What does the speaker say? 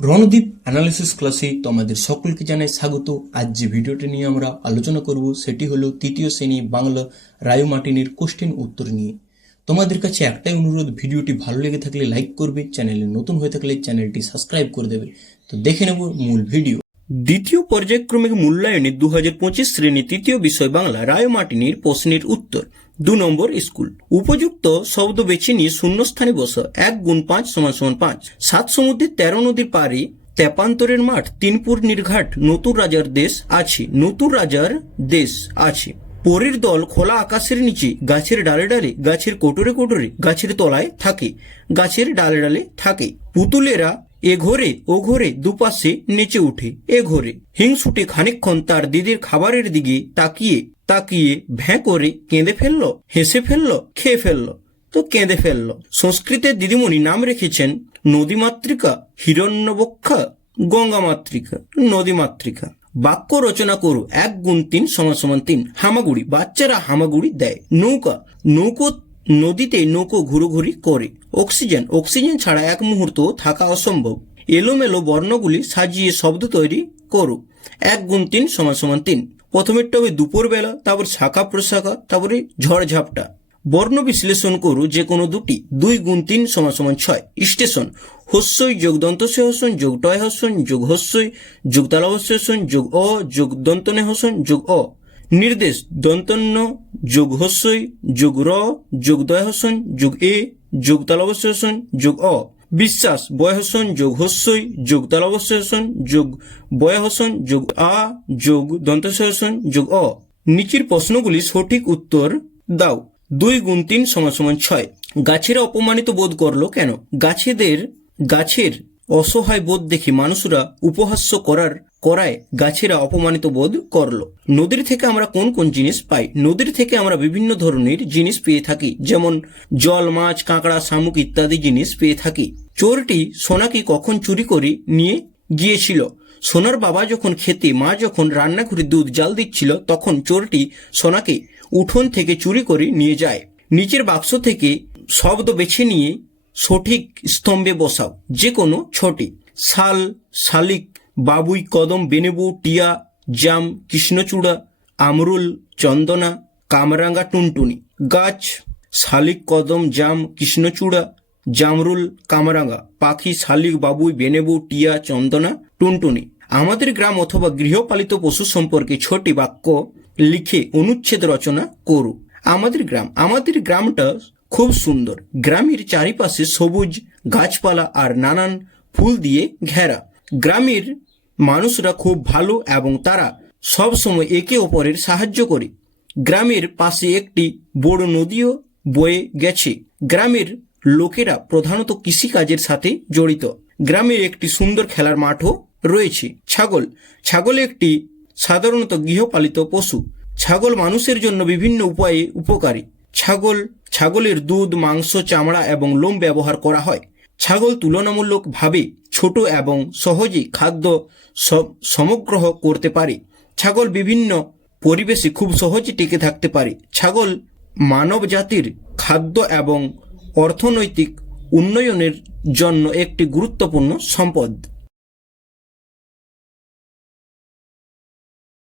Randeep analysis ক্লাসে তোমাদের সকলকে জানাই স্বাগত। আজ যে ভিডিওটি নিয়ে আমরা আলোচনা করব সেটি হলো তৃতীয় শ্রেণী বাংলা রায় মার্টিনের কোশ্চেন উত্তর নিয়ে। তোমাদের কাছে একটাই অনুরোধ, ভিডিওটি ভালো লেগে থাকলে লাইক করবে, চ্যানেলে নতুন হয়ে থাকলে চ্যানেলটি সাবস্ক্রাইব করে দেবে। তো দেখে নেব মূল ভিডিও। দ্বিতীয় পর্যায়ক্রমিক মূল্যায়নে 2025 শ্রেণী তৃতীয় বিষয় বাংলা রায় মার্টিনের প্রশ্নের উত্তর। 2 নম্বর স্কুল। উপযুক্ত শব্দ বেছে নিয়ে শূন্যস্থানে বসা। 1 × 5 = 5। 7 সমুদ্রের 13 নদীর পারে তেপান্তরের মাঠ, 3 পূর্ণির ঘাট, নতুন রাজার দেশ আছে, নতুন রাজার দেশ আছে। পরীর দল খোলা আকাশের নিচে, গাছের ডালে ডালে, গাছের কোটরে কোটরে, গাছের তলায় থাকে, গাছের ডালে ডালে থাকে। পুতুলেরা এ ঘরে ও ঘরে দুপাশে নেচে উঠে, এ ঘরে। হিংসুটে খানিকক্ষণ তার দিদির খাবারের দিকে তাকিয়ে তাকিয়ে ভ্যাঁ করে কেঁদে ফেললো, হেসে ফেললো, খেয়ে ফেললো, তো কেঁদে ফেললো। সংস্কৃতের দিদিমণি নাম রেখেছেন নদীমাতৃকা, হিরণ্যবক্ষা, গঙ্গা মাতৃকা, নদী মাতৃকা। বাক্য রচনা করো। 1 × 3 = 3। হামাগুড়ি। বাচ্চারা হামাগুড়ি দেয়। নৌকা। নৌকো নদীতে নৌকো ঘুরোঘুরি করে। অক্সিজেন। অক্সিজেন ছাড়া এক মুহূর্ত থাকা অসম্ভব। এলোমেলো বর্ণগুলি সাজিয়ে শব্দ তৈরি করো। 1 × 3 = 3। প্রথমেরটা হবে দুপুরবেলা, তারপর শাখা প্রশাখা, তারপরে ঝড়ঝাপটা। বর্ণ বিশ্লেষণ করো যে কোনো দুটি। 2 × 3 = 6। স্টেশন। হস্যই যোগ দন্তস্য হসন যোগ টয় হসন যোগ হস্যই যোগ তালবস্য হসন যোগ অ যোগ দন্তনে হসন যোগ অ। নির্দেশ। দন্তন্য যোগ হস্যই যোগ র যোগ দয় হসন যোগ এ যোগ তালবস্য হসন যোগ অ। বিশ্বাস। বয় হসন যোগ হস্যই যোগ তালবস্য হসন যোগ বয় হসন যোগ আ যোগ দন্তস্য হসন যোগ অ। নিচের প্রশ্নগুলি সঠিক উত্তর দাও। 2 × 3 = 6। গাছেরা অপমানিত বোধ করলো কেন? গাছের অসহায় বোধ দেখে মানুষরা উপহাস্য করায় গাছেরা অপমানিত বোধ করলো। নদীর থেকে আমরা কোন কোন জিনিস পাই? নদীর থেকে আমরা বিভিন্ন ধরনের জিনিস পেয়ে থাকি, যেমন জল, মাছ, কাঁকড়া, শামুক ইত্যাদি জিনিস পেয়ে থাকি। চোরটি সোনাকে কখন চুরি করে নিয়ে গিয়েছিল? সোনার বাবা যখন খেতে, মা যখন রান্নাঘরে দুধ জাল দিচ্ছিল, তখন চোরটি সোনাকে উঠোন থেকে চুরি করে নিয়ে যায়। নিচের বাক্স থেকে শব্দ বেছে নিয়ে সঠিক স্তম্ভে বসাও, যে কোনো ছটি। শাল, শালিক, বাবুই, কদম, বেনেবু, টিয়া, জাম, কৃষ্ণচূড়া, আমরুল, চন্দনা, কামরাঙ্গা, টুনটুনি। গাছ। শালিক, কদম, জাম, কৃষ্ণচূড়া, জামরুল, কামরাঙ্গা। পাখি। শালিক, বাবুই, বেনেবু, টিয়া, চন্দনা, টুনটুনি। আমাদের গ্রাম অথবা গৃহপালিত পশু সম্পর্কে 6টি বাক্য লিখে অনুচ্ছেদ রচনা করো। আমাদের গ্রাম। আমাদের গ্রামটা খুব সুন্দর। গ্রামের চারিপাশে সবুজ গাছপালা আর নানান ফুল দিয়ে ঘেরা। গ্রামের মানুষরা খুব ভালো এবং তারা সব সময় একে অপরের সাহায্য করে। গ্রামের পাশে একটি বড় নদীও বয়ে গেছে। গ্রামের লোকেরা প্রধানত কৃষিকাজের সাথে জড়িত। গ্রামের একটি সুন্দর খেলার মাঠও রয়েছে। ছাগল। ছাগল একটি সাধারণত গৃহপালিত পশু। ছাগল মানুষের জন্য বিভিন্ন উপায়ে উপকারী। ছাগলের দুধ, মাংস, চামড়া এবং লোম ব্যবহার করা হয়। ছাগল তুলনামূলকভাবে ছোট এবং সহজে খাদ্য সমগ্রহ করতে পারে। ছাগল বিভিন্ন পরিবেশে খুব সহজে টিকে থাকতে পারে। ছাগল মানব জাতির খাদ্য এবং অর্থনৈতিক উন্নয়নের জন্য একটি গুরুত্বপূর্ণ সম্পদ।